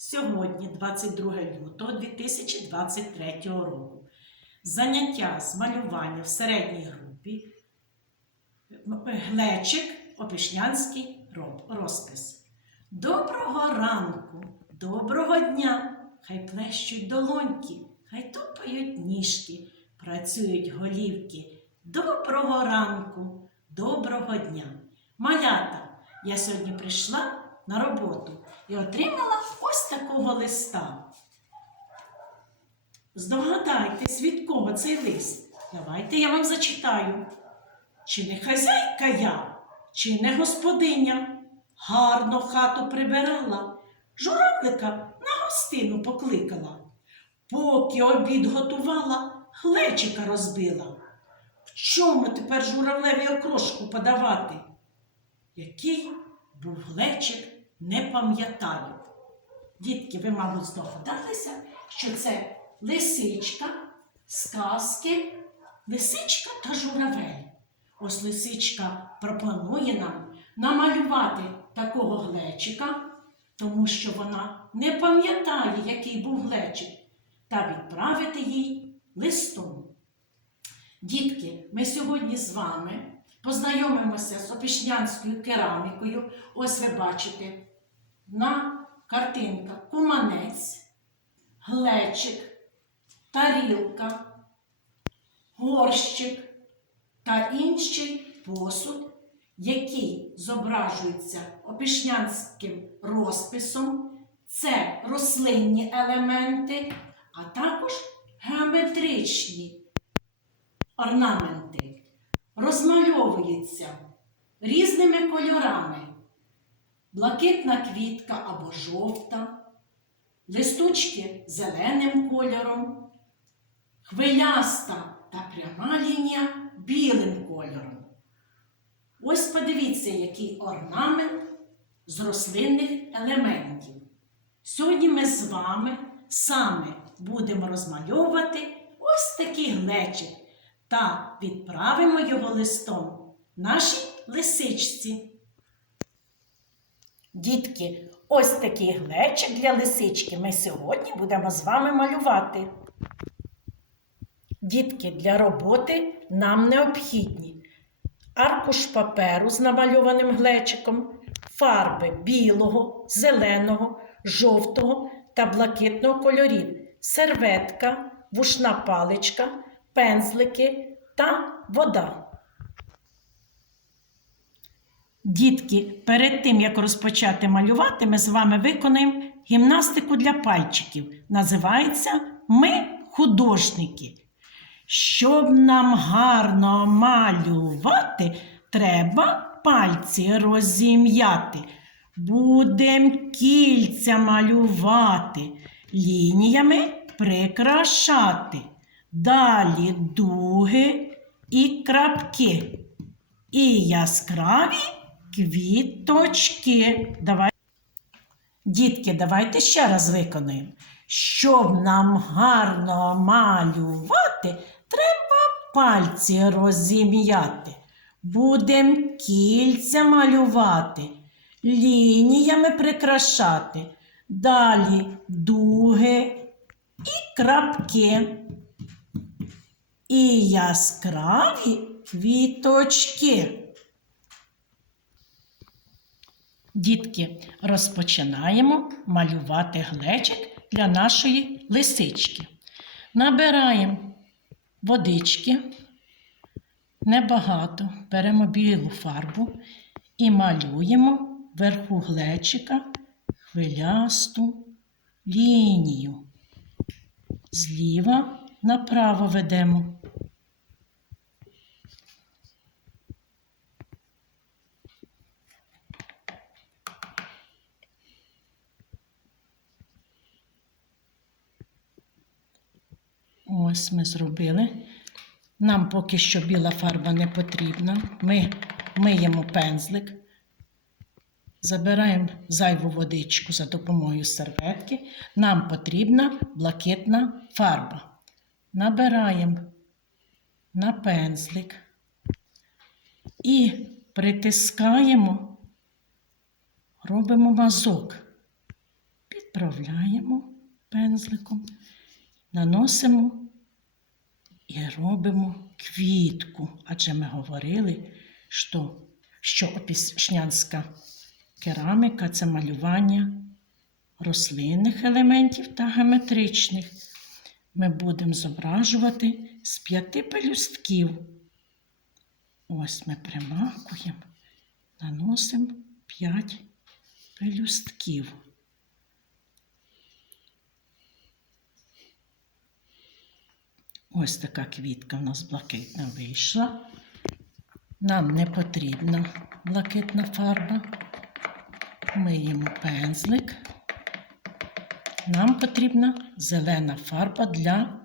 Сьогодні, 22 лютого 2023 року, заняття з малювання в середній групі Глечик, Опішнянський розпис. Доброго ранку, доброго дня! Хай плещуть долоньки, хай тупають ніжки, працюють голівки. Доброго ранку, доброго дня! Малята, я сьогодні прийшла на роботу і отримала ось такого листа. Здогадайтесь, від кого цей лист? Давайте я вам зачитаю. Чи не хазяйка я, чи не господиня? Гарно хату прибирала, журавлика на гостину покликала. Поки обід готувала, глечика розбила. В чому тепер журавлеві окрошку подавати? Який був глечик, не пам'ятаю. Дітки, ви, мабуть, здогадалися, що це лисичка, сказки, лисичка та журавель. Ось лисичка пропонує нам намалювати такого глечика, тому що вона не пам'ятає, який був глечик, та відправити їй листом. Дітки, ми сьогодні з вами познайомимося з опішнянською керамікою. Ось ви бачите на картинках куманець, глечик, тарілка, горщик та інший посуд, який зображується опішнянським розписом. Це рослинні елементи, а також геометричні орнаменти. Розмальовуються різними кольорами. Блакитна квітка або жовта, листочки зеленим кольором, хвиляста та пряма лінія білим кольором. Ось подивіться, який орнамент з рослинних елементів. Сьогодні ми з вами саме будемо розмальовувати ось такий глечик та відправимо його листом нашій лисичці. Дітки, ось такий глечик для лисички ми сьогодні будемо з вами малювати. Дітки, для роботи нам необхідні аркуш паперу з намальованим глечиком, фарби білого, зеленого, жовтого та блакитного кольорів, серветка, вушна паличка, пензлики та вода. Дітки, перед тим як розпочати малювати, ми з вами виконаємо гімнастику для пальчиків. Називається Ми художники. Щоб нам гарно малювати, треба пальці розім'яти. Будем кільця малювати, лініями прикрашати. Далі дуги і крапки. І яскраві квіточки. Давай. Дітки, давайте ще раз виконаємо. Щоб нам гарно малювати, треба пальці розім'яти. Будем кільця малювати, лініями прикрашати. Далі дуги і крапки. І яскраві квіточки. Дітки, розпочинаємо малювати глечик для нашої лисички. Набираємо водички, небагато, беремо білу фарбу і малюємо вверху глечика хвилясту лінію. Зліва направо ведемо. Ось ми зробили. Нам поки що біла фарба не потрібна. Ми миємо пензлик, забираємо зайву водичку за допомогою серветки. Нам потрібна блакитна фарба. Набираємо на пензлик і притискаємо, робимо мазок під відправляємо пензликом, наносимо і робимо квітку. Адже ми говорили, що, що опішнянська кераміка це малювання рослинних елементів та геометричних. Ми будемо зображувати з п'яти пелюстків. Ось ми примакуємо, наносимо п'ять пелюстків. Ось така квітка в нас блакитна вийшла. Нам не потрібна блакитна фарба. Миємо пензлик. Нам потрібна зелена фарба для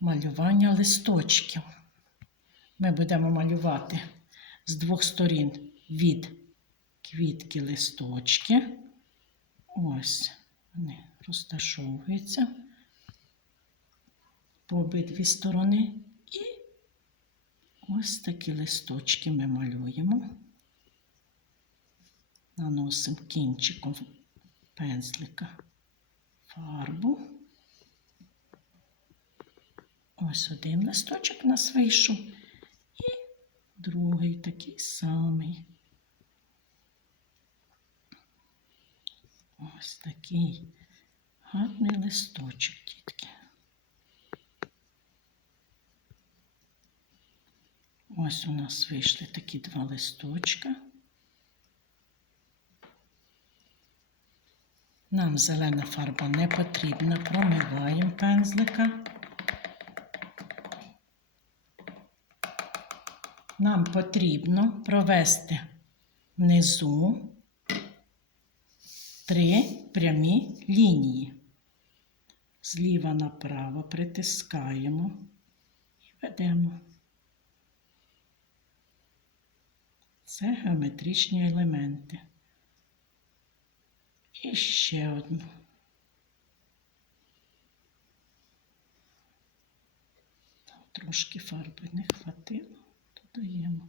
малювання листочків. Ми будемо малювати з двох сторін від квітки листочки. Ось вони розташовуються по обидві сторони. І ось такі листочки ми малюємо. Наносимо кінчиком пензлика фарбу. Ось один листочок нас вийшов. І другий такий самий. Ось такий гарний листочок, дітки. Ось у нас вийшли такі два листочка. Нам зелена фарба не потрібна, промиваємо пензлика. Нам потрібно провести внизу три прямі лінії. Зліва направо притискаємо і ведемо. Це геометричні елементи. І ще одну. Там трошки фарби не хватило, додаємо.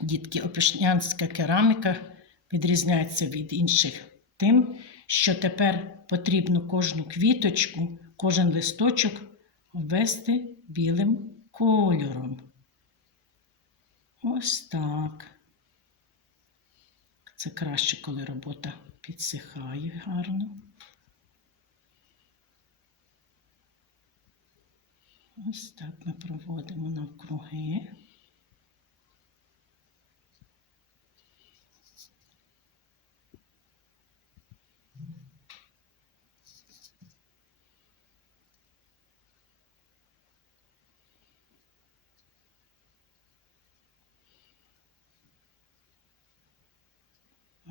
Дітки, опішнянська кераміка відрізняється від інших тим, що тепер потрібно кожну квіточку, кожен листочок обвести білим кольором. Ось так. Це краще, коли робота підсихає гарно. Ось так ми проводимо навкруги.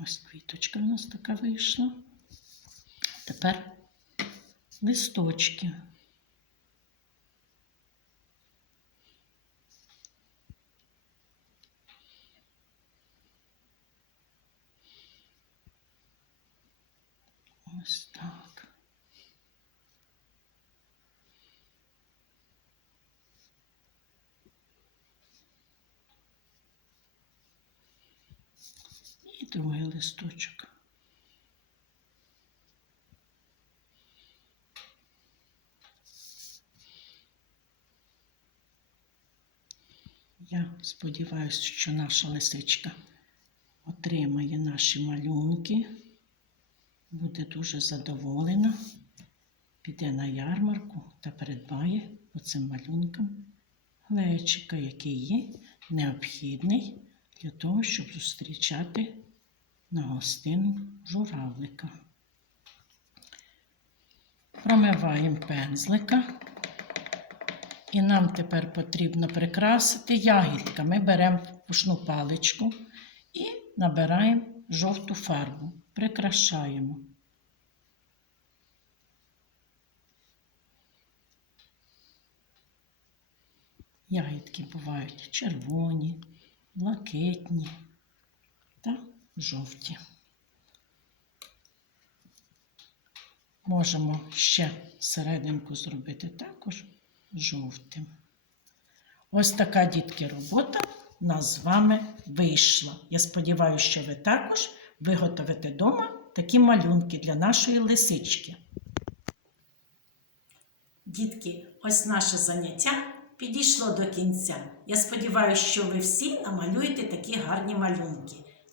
Ось квіточка у нас така вийшла. Тепер листочки. Ось так. І другий листочок. Я сподіваюся, що наша лисичка отримає наші малюнки, буде дуже задоволена, піде на ярмарку та придбає по цим малюнкам глечика, який є необхідний для того, щоб зустрічати на гостину журавлика. Промиваємо пензлика. І нам тепер потрібно прикрасити ягідка. Ми беремо пушну паличку і набираємо жовту фарбу, прикрашаємо. Ягідки бувають червоні, блакитні та жовті. Можемо ще серединку зробити також жовтим. Ось така дітки робота у нас з вами вийшло. Я сподіваюся, що ви також виготовите вдома такі малюнки для нашої лисички. Дітки, ось наше заняття підійшло до кінця. Я сподіваюся, що ви всі намалюєте такі гарні малюнки.